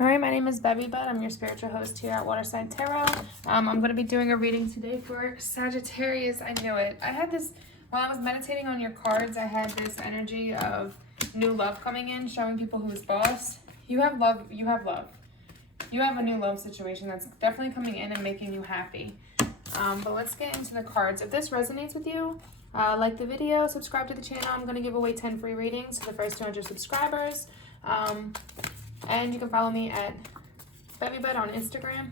All right, my name is bevybud. I'm your spiritual host here at Waterside Tarot. I'm going to be doing a reading today for Sagittarius. I knew it. I had this, while I was meditating on your cards, I had this energy of new love coming in, showing people who's boss. You have love. You have love. You have a new love situation that's definitely coming in and making you happy. But let's get into the cards. If this resonates with you, like the video, subscribe to the channel. I'm going to give away 10 free readings to the first 200 subscribers. And you can follow me at bevybud on Instagram.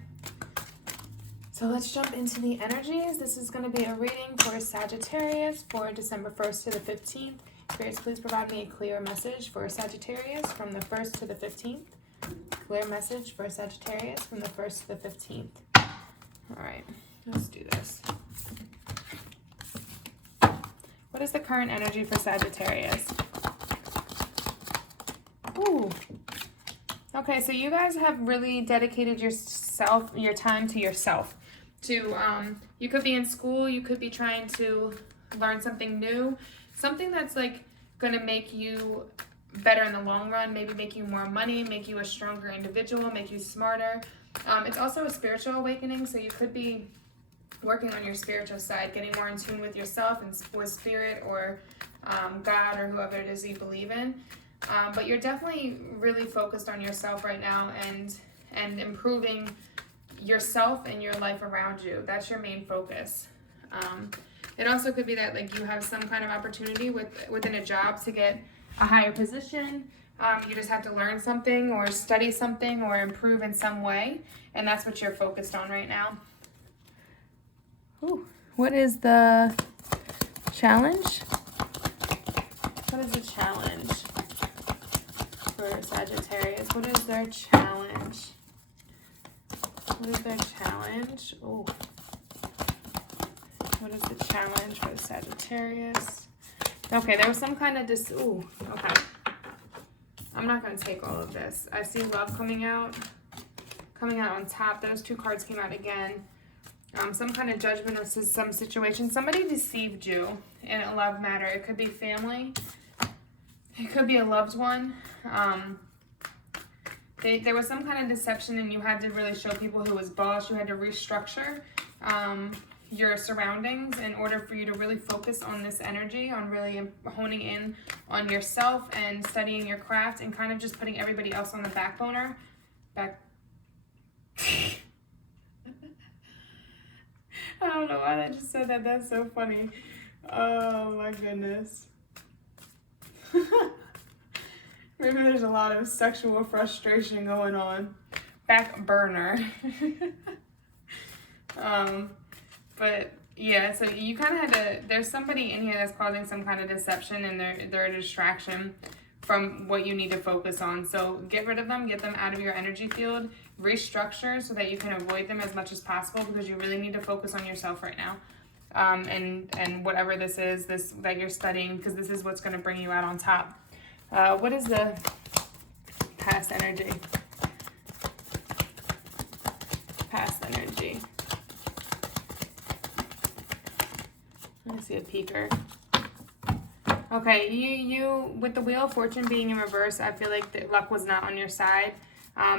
So let's jump into the energies. This is going to be a reading for Sagittarius for December 1st to the 15th. Spirits, please provide me a clear message for Sagittarius from the 1st to the 15th. Clear message for Sagittarius from the 1st to the 15th. All right, let's do this. What is the current energy for Sagittarius? Ooh. Okay, so you guys have really dedicated your time to yourself. You could be in school, you could be trying to learn something new, something that's like going to make you better in the long run, maybe make you more money, make you a stronger individual, make you smarter. It's also a spiritual awakening, so you could be working on your spiritual side, getting more in tune with yourself and with spirit or God or whoever it is you believe in. But you're definitely really focused on yourself right now and improving yourself and your life around you. That's your main focus. It also could be that like you have some kind of opportunity within a job to get a higher position. You just have to learn something or study something or improve in some way. And that's what you're focused on right now. Ooh, what is the challenge? What is the challenge for Sagittarius? What is their challenge? What is their challenge? Oh, what is the challenge for Sagittarius? Okay, there was some kind of okay. I'm not going to take all of this. I see love coming out on top. Those two cards came out again. Some kind of judgment of some situation. Somebody deceived you in a love matter. It could be family. It could be a loved one. There was some kind of deception and you had to really show people who was boss. You had to restructure your surroundings in order for you to really focus on this energy, on really honing in on yourself and studying your craft and kind of just putting everybody else on the back burner. I don't know why I just said that. That's so funny. Oh my goodness. Maybe there's a lot of sexual frustration going on. Back burner. But yeah, so you kind of had to, there's somebody in here that's causing some kind of deception and they're a distraction from what you need to focus on. So get rid of them, get them out of your energy field, restructure so that you can avoid them as much as possible because you really need to focus on yourself right now. And whatever this is, that you're studying, because this is what's going to bring you out on top. What is the past energy? Past energy. Let me see a peeker. Okay, you with the Wheel of Fortune being in reverse, I feel like the luck was not on your side.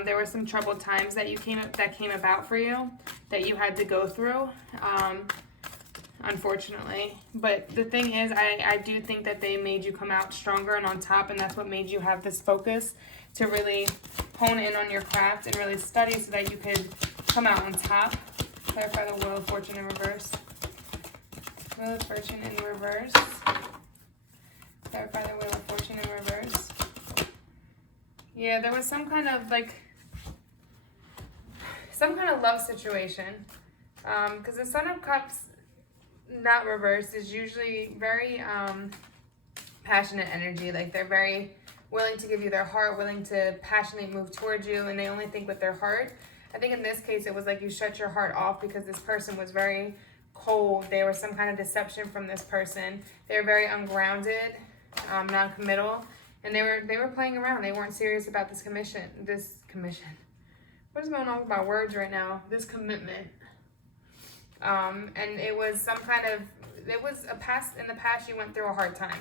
There were some troubled times that came about for you that you had to go through, unfortunately. But the thing is, I do think that they made you come out stronger and on top, and that's what made you have this focus to really hone in on your craft and really study so that you could come out on top. Clarify the Wheel of Fortune in reverse. Wheel of Fortune in reverse. Clarify the Wheel of Fortune in reverse. Yeah, there was some kind of love situation. Because the Son of Cups, not reversed, is usually very passionate energy. Like they're very willing to give you their heart, willing to passionately move towards you, and they only think with their heart. I think in this case, it was like you shut your heart off because this person was very cold. There was some kind of deception from this person. They were very ungrounded, non-committal, and they were playing around. They weren't serious about this commission. What is going on with my words right now? This commitment. And it was in the past you went through a hard time.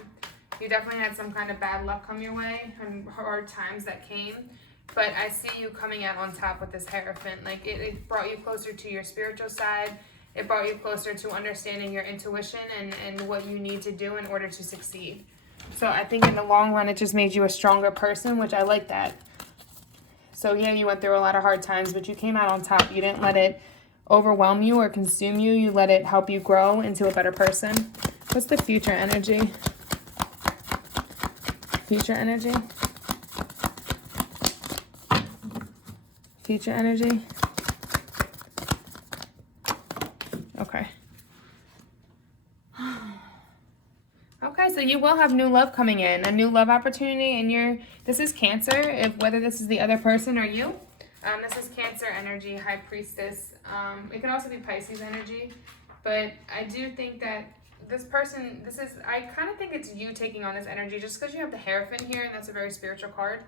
You definitely had some kind of bad luck come your way and hard times that came. but I see you coming out on top with this Hierophant. Like it brought you closer to your spiritual side. It brought you closer to understanding your intuition and what you need to do in order to succeed. So I think in the long run, it just made you a stronger person, which I like that. So yeah, you went through a lot of hard times, but you came out on top. You didn't let it overwhelm you or consume you. You let it help you grow into a better person. What's the future energy? Future energy? Future energy? Okay. Okay, so you will have new love coming in, a new love opportunity, and this is Cancer, whether this is the other person or you. This is Cancer energy, High Priestess. It can also be Pisces energy, but I do think that this person, I kind of think it's you taking on this energy just because you have the Hierophant here, and that's a very spiritual card.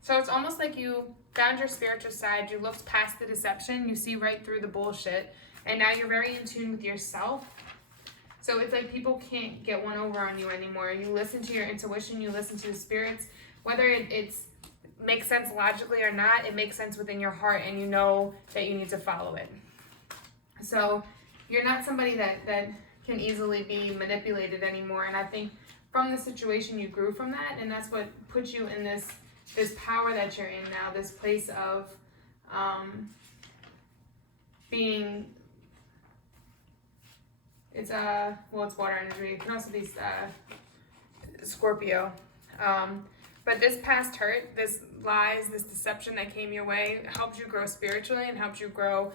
So it's almost like you found your spiritual side, you looked past the deception, you see right through the bullshit, and now you're very in tune with yourself. So it's like people can't get one over on you anymore. You listen to your intuition, you listen to the spirits, whether it makes sense logically or not, it makes sense within your heart, and you know that you need to follow it. So you're not somebody that can easily be manipulated anymore, and I think from the situation you grew from that, and that's what puts you in this power that you're in now, this place of being, it's water energy. It can also be Scorpio. But this past hurt, this lies, this deception that came your way helped you grow spiritually and helped you grow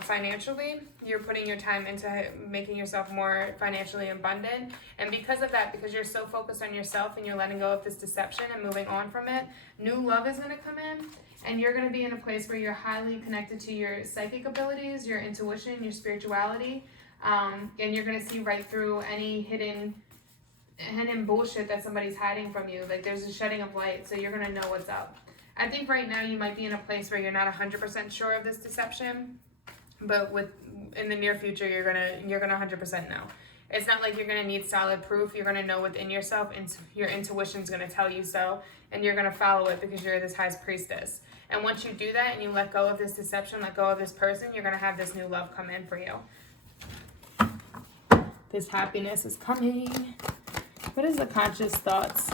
financially. You're putting your time into making yourself more financially abundant, and because of that, because you're so focused on yourself and you're letting go of this deception and moving on from it, new love is going to come in, and you're going to be in a place where you're highly connected to your psychic abilities, your intuition, your spirituality, and you're going to see right through any hidden bullshit that somebody's hiding from you. Like there's a shedding of light, so you're going to know what's up. I think right now you might be in a place where you're not 100% sure of this deception, but in the near future, you're gonna 100% know. It's not like you're gonna need solid proof. You're gonna know within yourself, and your intuition's gonna tell you so, and you're gonna follow it because you're this High Priestess. And once you do that and you let go of this deception, let go of this person, you're gonna have this new love come in for you. This happiness is coming. What is the conscious thoughts?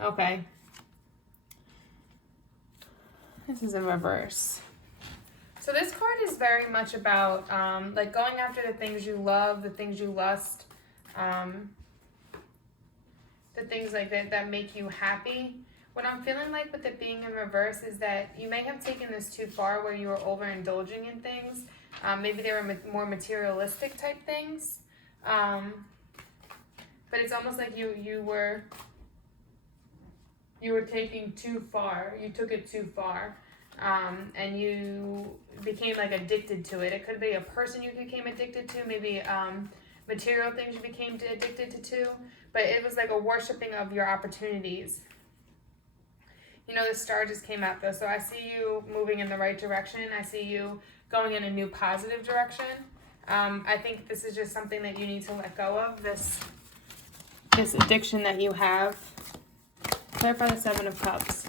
Okay. This is in reverse. So this card is very much about like going after the things you love, the things you lust, the things like that make you happy. What I'm feeling like with it being in reverse is that you may have taken this too far where you were overindulging in things. Maybe they were more materialistic type things. But it's almost like you were taking too far. You took it too far. And you became like addicted to it. It could be a person you became addicted to, maybe material things you became addicted to too, but it was like a worshiping of your opportunities. You know, the star just came out though, so I see you moving in the right direction. I see you going in a new positive direction. I think this is just something that you need to let go of, this addiction that you have. Clarify the Seven of Cups.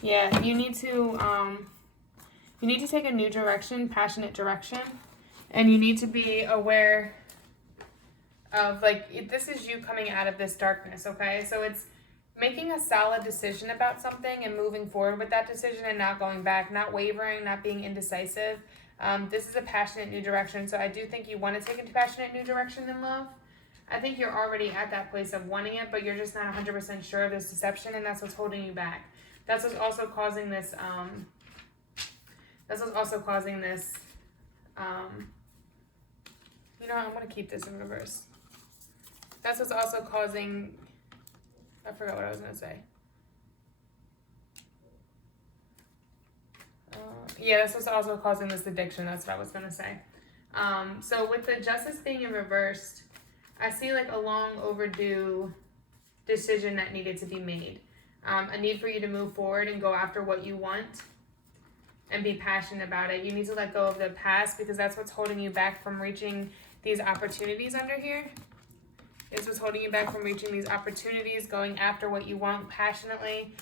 Yeah, you need to take a new direction, passionate direction, and you need to be aware of, like, this is you coming out of this darkness, okay? So it's making a solid decision about something and moving forward with that decision and not going back, not wavering, not being indecisive. This is a passionate new direction, so I do think you want to take a passionate new direction in love. I think you're already at that place of wanting it, but you're just not 100% sure of this deception, and that's what's holding you back. That's what's also causing this, you know, I'm going to keep this in reverse. That's what's also causing, I forgot what I was going to say. Yeah, that's what's also causing this addiction. That's what I was going to say. So with the Justice being in reversed, I see like a long overdue decision that needed to be made. A need for you to move forward and go after what you want and be passionate about it. You need to let go of the past because that's what's holding you back from reaching these opportunities under here. This was holding you back from reaching these opportunities, going after what you want passionately.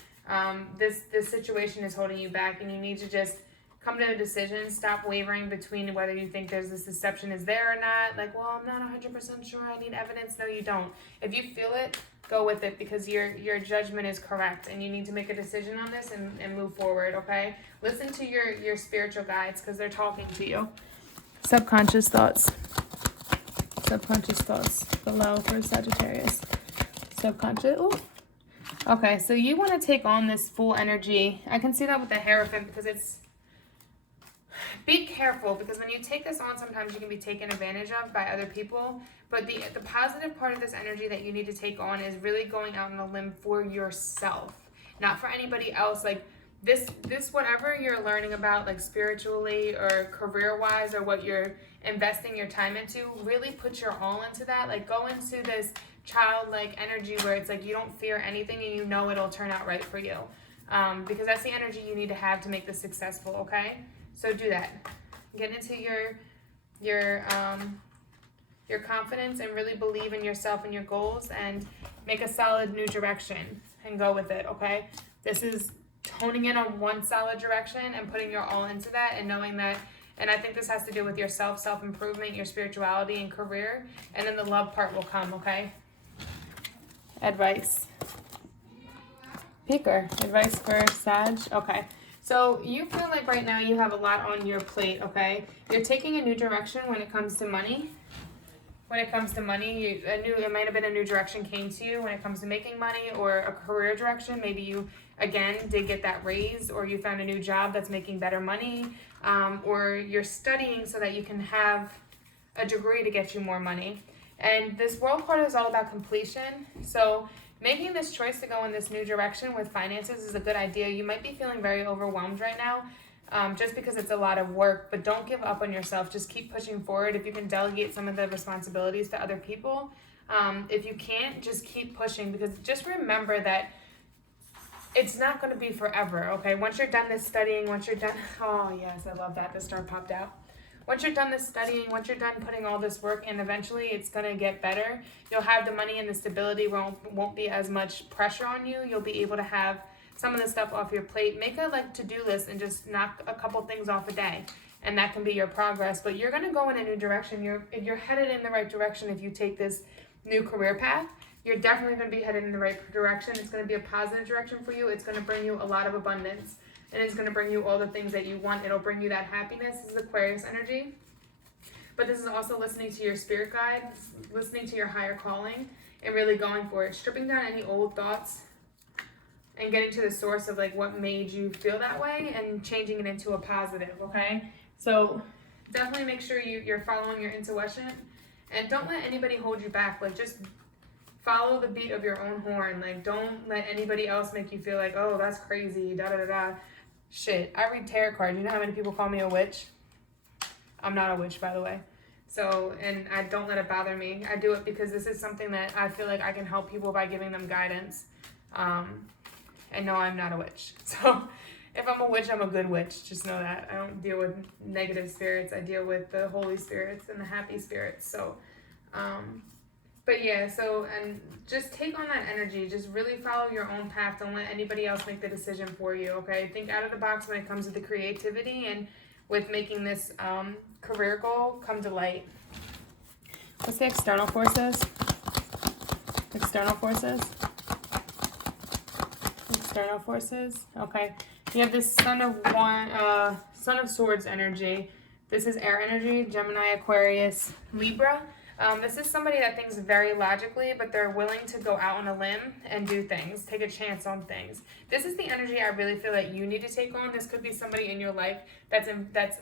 This situation is holding you back, and you need to just come to a decision. Stop wavering between whether you think there's this deception is there or not. Like, well, I'm not 100% sure. I need evidence. No, you don't. If you feel it, go with it, because your judgment is correct, and you need to make a decision on this and move forward, okay? Listen to your spiritual guides, because they're talking to you. Subconscious thoughts. Subconscious thoughts below for Sagittarius. Subconscious. Ooh. Okay, so you want to take on this full energy. I can see that with the Hierophant, because it's... Be careful, because when you take this on, sometimes you can be taken advantage of by other people. But the positive part of this energy that you need to take on is really going out on a limb for yourself, not for anybody else. Like this whatever you're learning about, like spiritually or career-wise, or what you're investing your time into, really put your all into that. Like go into this childlike energy where it's like you don't fear anything, and you know it'll turn out right for you. Because that's the energy you need to have to make this successful, okay? So do that. Get into your confidence, and really believe in yourself and your goals, and make a solid new direction and go with it, okay? This is honing in on one solid direction and putting your all into that, and knowing that, and I think this has to do with your self-improvement, your spirituality and career, and then the love part will come, okay? Advice. Picker. Advice for Sag. Okay. So you feel like right now you have a lot on your plate, okay? You're taking a new direction when it comes to money. When it comes to money, it might have been a new direction came to you when it comes to making money, or a career direction. Maybe you, again, did get that raise, or you found a new job that's making better money, or you're studying so that you can have a degree to get you more money. And this world card is all about completion. So making this choice to go in this new direction with finances is a good idea. You might be feeling very overwhelmed right now, just because it's a lot of work, but don't give up on yourself. Just keep pushing forward. If you can delegate some of the responsibilities to other people, if you can't, just keep pushing, because just remember that it's not going to be forever, okay? Once you're done this studying, once you're done, oh yes, I love that, the star popped out. Once you're done this studying, once you're done putting all this work in, eventually it's going to get better. You'll have the money and the stability, won't be as much pressure on you. You'll be able to have some of the stuff off your plate. Make a to-do list and just knock a couple things off a day, and that can be your progress. But you're going to go in a new direction. You're headed in the right direction if you take this new career path. You're definitely going to be headed in the right direction. It's going to be a positive direction for you. It's going to bring you a lot of abundance, and it's going to bring you all the things that you want. It'll bring you that happiness. This is Aquarius energy. But this is also listening to your spirit guides, listening to your higher calling, and really going for it. Stripping down any old thoughts and getting to the source of what made you feel that way, and changing it into a positive, okay? So definitely make sure you're following your intuition, and don't let anybody hold you back. Just follow the beat of your own horn. Don't let anybody else make you feel like, oh, that's crazy, da-da-da-da. Shit, I read tarot cards. You know how many people call me a witch? I'm not a witch, by the way. So, and I don't let it bother me. I do it because this is something that I feel like I can help people by giving them guidance. And no, I'm not a witch. So if I'm a witch, I'm a good witch. Just know that. I don't deal with negative spirits. I deal with the holy spirits and the happy spirits. So, but yeah, so, and just take on that energy. Just really follow your own path. Don't let anybody else make the decision for you, okay? Think out of the box when it comes to the creativity, and with making this career goal come to light. What's the external forces? External forces? External forces. Okay. You have this Son of Swords energy. This is air energy, Gemini, Aquarius, Libra. This is somebody that thinks very logically, but they're willing to go out on a limb and do things, take a chance on things. This is the energy I really feel that you need to take on. This could be somebody in your life that's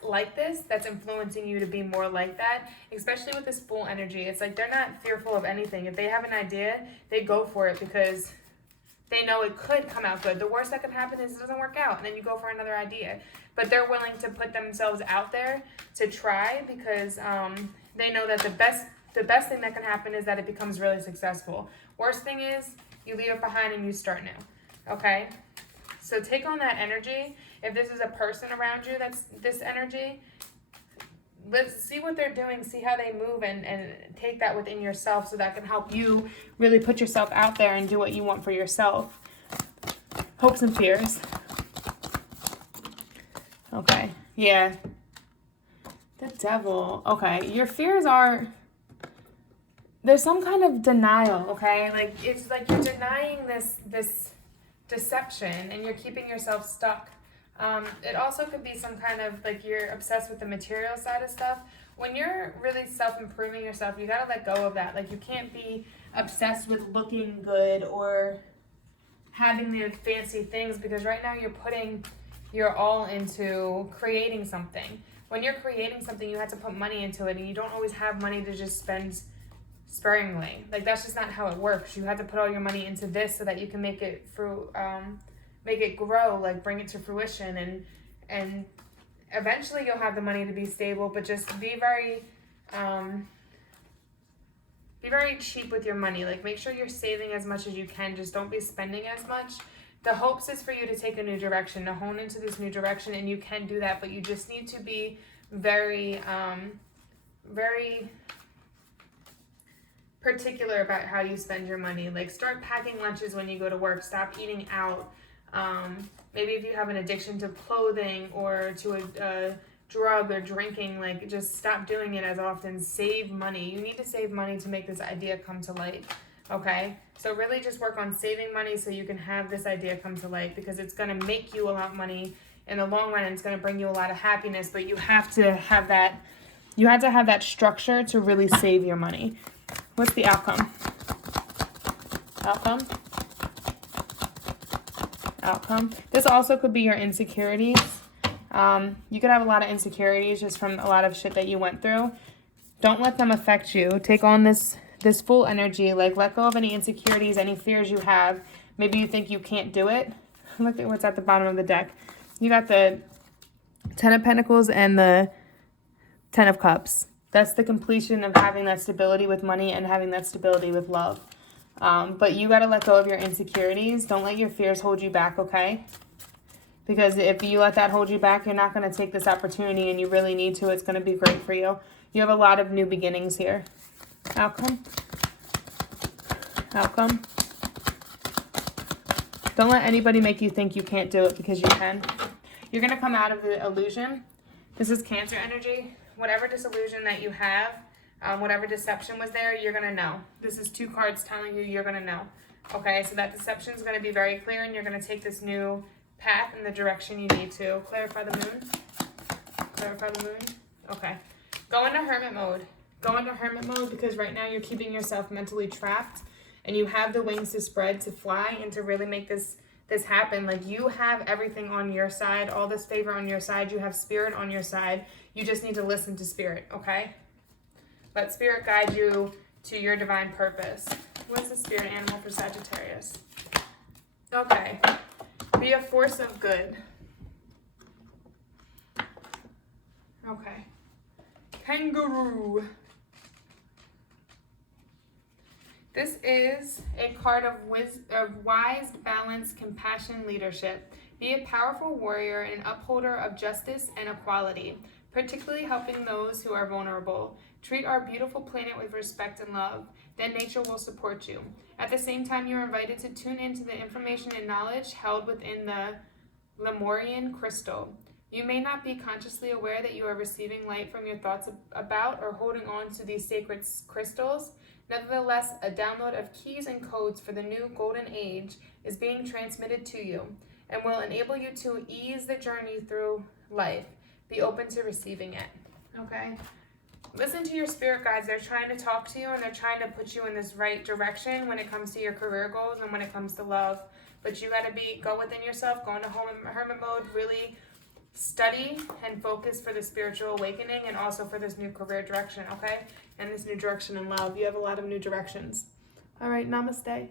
like this, that's influencing you to be more like that, especially with this Fool energy. It's like they're not fearful of anything. If they have an idea, they go for it because they know it could come out good. The worst that can happen is it doesn't work out, and then you go for another idea. But they're willing to put themselves out there to try, because they know that the best thing that can happen is that it becomes really successful. Worst thing is you leave it behind and you start new. Okay? So take on that energy. If this is a person around you that's this energy, let's see what they're doing, see how they move, and take that within yourself, so that can help you really put yourself out there and do what you want for yourself. Hopes and fears. Okay, yeah. The Devil. Okay, your fears are, there's some kind of denial, okay? Like, it's like you're denying this deception, and you're keeping yourself stuck. It also could be some kind of, like, you're obsessed with the material side of stuff. When you're really self-improving yourself, you gotta let go of that. Like, you can't be obsessed with looking good or having the fancy things, because right now you're putting your all into creating something. When you're creating something, you have to put money into it, and you don't always have money to just spend sparingly. Like, that's just not how it works. You have to put all your money into this so that you can make it make it grow, like bring it to fruition, and eventually you'll have the money to be stable. But just be very cheap with your money. Like, make sure you're saving as much as you can. Just don't be spending as much. The hopes is for you to take a new direction, to hone into this new direction, and you can do that, but you just need to be very particular about how you spend your money. Like, start packing lunches when you go to work. Stop eating out. Maybe if you have an addiction to clothing or to a drug or drinking, like, just stop doing it as often. Save money. You need to save money to make this idea come to light. Okay? So really just work on saving money so you can have this idea come to light, because it's going to make you a lot of money in the long run, and it's going to bring you a lot of happiness, but you have to have that structure to really save your money. What's the outcome? Outcome. This also could be your insecurities. You could have a lot of insecurities just from a lot of shit that you went through. Don't let them affect you. Take on this full energy. Like, let go of any insecurities, any fears you have. Maybe you think you can't do it. Look at what's at the bottom of the deck. You got the 10 of Pentacles and the 10 of Cups. That's the completion of having that stability with money and having that stability with love. But you got to let go of your insecurities. Don't let your fears hold you back, okay? Because if you let that hold you back, you're not going to take this opportunity, and you really need to. It's going to be great for you. You have a lot of new beginnings here. Outcome. Don't let anybody make you think you can't do it, because you can. You're going to come out of the illusion. This is Cancer energy. Whatever disillusion that you have, whatever deception was there, you're going to know. This is 2 cards telling you you're going to know. Okay, so that deception is going to be very clear, and you're going to take this new path in the direction you need to. Clarify the moon. Okay. Go into hermit mode. Because right now you're keeping yourself mentally trapped, and you have the wings to spread, to fly, and to really make this happen. Like, you have everything on your side, all this favor on your side. You have spirit on your side. You just need to listen to spirit, okay? Let spirit guide you to your divine purpose. What's the spirit animal for Sagittarius? Okay. Be a force of good. Okay. Kangaroo. This is a card of wise, balanced, compassion, leadership. Be a powerful warrior and upholder of justice and equality, particularly helping those who are vulnerable. Treat our beautiful planet with respect and love. Then nature will support you. At the same time, you are invited to tune into the information and knowledge held within the Lemurian crystal. You may not be consciously aware that you are receiving light from your thoughts about or holding on to these sacred crystals. Nevertheless, a download of keys and codes for the new golden age is being transmitted to you and will enable you to ease the journey through life. Be open to receiving it. Okay? Listen to your spirit guides. They're trying to talk to you, and they're trying to put you in this right direction when it comes to your career goals and when it comes to love. But you got to go within yourself, go into hermit mode, really study and focus for the spiritual awakening, and also for this new career direction, okay? And this new direction in love. You have a lot of new directions. All right, namaste.